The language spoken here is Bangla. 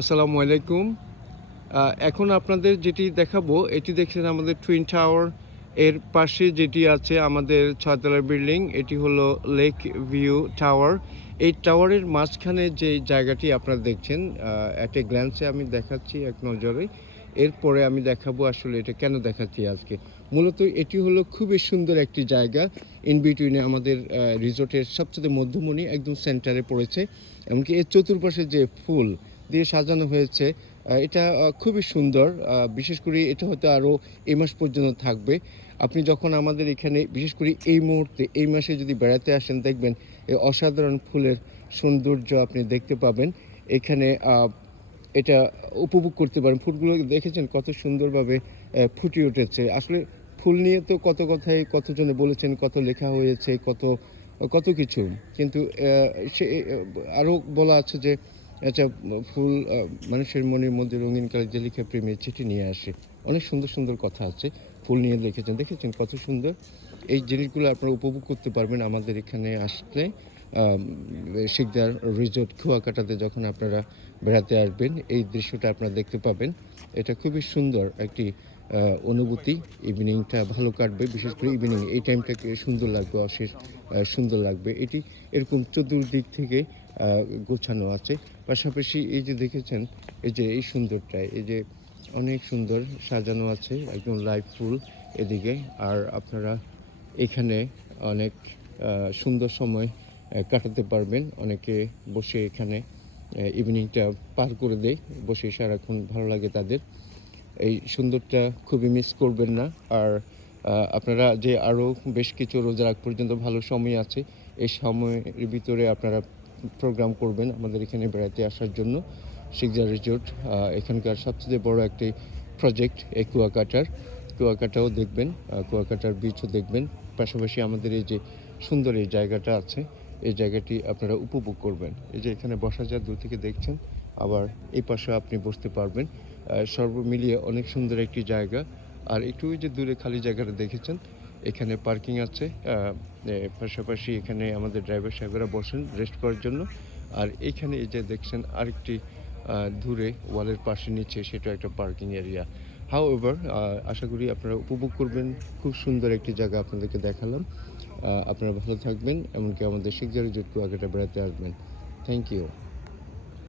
আসসালামু আলাইকুম। এখন আপনাদের যেটি দেখাবো এটি দেখছেন আমাদের টুইন টাওয়ার। এর পাশে যেটি আছে আমাদের ৬ তলার বিল্ডিং এটি হলো লেক ভিউ টাওয়ার। এই টাওয়ারের মাঝখানে যে জায়গাটি আপনারা দেখছেন এট এ গ্ল্যান্সে আমি দেখাচ্ছি এক নজরে। এরপরে আমি দেখাবো আসলে এটা কেন দেখাচ্ছি আজকে। মূলত এটি হলো খুবই সুন্দর একটি জায়গা। ইন বিটুইনে আমাদের রিসোর্টের সবচেয়ে মধ্যমণি একদম সেন্টারে পড়েছে। এমনকি এর চতুর্পাশে যে ফুল দিয়ে সাজানো হয়েছে এটা খুবই সুন্দর। বিশেষ করে এটা হয়তো আরও এই মাস পর্যন্ত থাকবে। আপনি যখন আমাদের এখানে বিশেষ করে এই মুহূর্তে এই মাসে যদি বেড়াতে আসেন দেখবেন এই অসাধারণ ফুলের সৌন্দর্য আপনি দেখতে পাবেন। এখানে এটা উপভোগ করতে পারেন। ফুলগুলো দেখেছেন কত সুন্দরভাবে ফুটে উঠেছে। আসলে ফুল নিয়ে তো কত কথাই কতজনে বলেছেন, কত লেখা হয়েছে, কত কিছু। কিন্তু সে আরও বলা আছে যে আচ্ছা ফুল মানুষের মনের মধ্যে রঙিন কালি যে লিখে প্রেমের চিঠি নিয়ে আসে। অনেক সুন্দর, সুন্দর কথা আছে। ফুল নিয়ে দেখেছেন কত সুন্দর। এই জিনিসগুলো আপনারা উপভোগ করতে পারবেন আমাদের এখানে আসলে। আম শিকদার রিসোর্ট কুয়াকাটাতে যখন আপনারা বেড়াতে আসবেন এই দৃশ্যটা আপনারা দেখতে পাবেন। এটা খুবই সুন্দর একটি অনুভূতি। ইভিনিংটা ভালো কাটবে। বিশেষ করে ইভিনিং এই টাইমটাকে সুন্দর লাগবে, অশেষ সুন্দর লাগবে। এটি এরকম চতুর্দিক থেকে গোছানো আছে। পাশাপাশি এই যে দেখেছেন এই যে এই সুন্দরটায় এই যে অনেক সুন্দর সাজানো আছে একদম লাইভ ফুল এদিকে। আর আপনারা এখানে অনেক সুন্দর সময় কাটাতে পারবেন। অনেকে বসে এখানে ইভিনিংটা পার করে দেয়। বসে সারাক্ষণ ভালো লাগে তাদের। এই সুন্দরটা খুবই মিস করবেন না। আর আপনারা যে আরও বেশ কিছু রোজার আগ পর্যন্ত ভালো সময় আছে। এই সময়ের ভিতরে আপনারা প্রোগ্রাম করবেন আমাদের এখানে বেড়াতে আসার জন্য। শিকদার রিসোর্ট এখানকার সবচেয়ে বড় একটি প্রজেক্ট এই কুয়াকাটাও দেখবেন, কুয়াকাটার বিচও দেখবেন। পাশাপাশি আমাদের এই যে সুন্দর এই জায়গাটা আছে, এই জায়গাটি আপনারা উপভোগ করবেন। এই যে এখানে বসা যায় দূর থেকে দেখছেন, আবার এই পাশে আপনি বসতে পারবেন। সর্ব মিলিয়ে অনেক সুন্দর একটি জায়গা। আর একটু ওই যে দূরে খালি জায়গাটা দেখেছেন, এখানে পার্কিং আছে। পাশাপাশি এখানে আমাদের ড্রাইভার সাহেবেরা বসেন রেস্ট করার জন্য। আর এইখানে এই যে দেখছেন আরেকটি দূরে ওয়ালের পাশে নিচে সেটা একটা পার্কিং এরিয়া। হাউএভার আশা করি আপনারা উপভোগ করবেন। খুব সুন্দর একটি জায়গা আপনাদেরকে দেখালাম। আপনারা ভালো থাকবেন, এমনকি আমাদের শিকদার রিসোর্ট কুয়াকাটা বেড়াতে আসবেন। Thank you.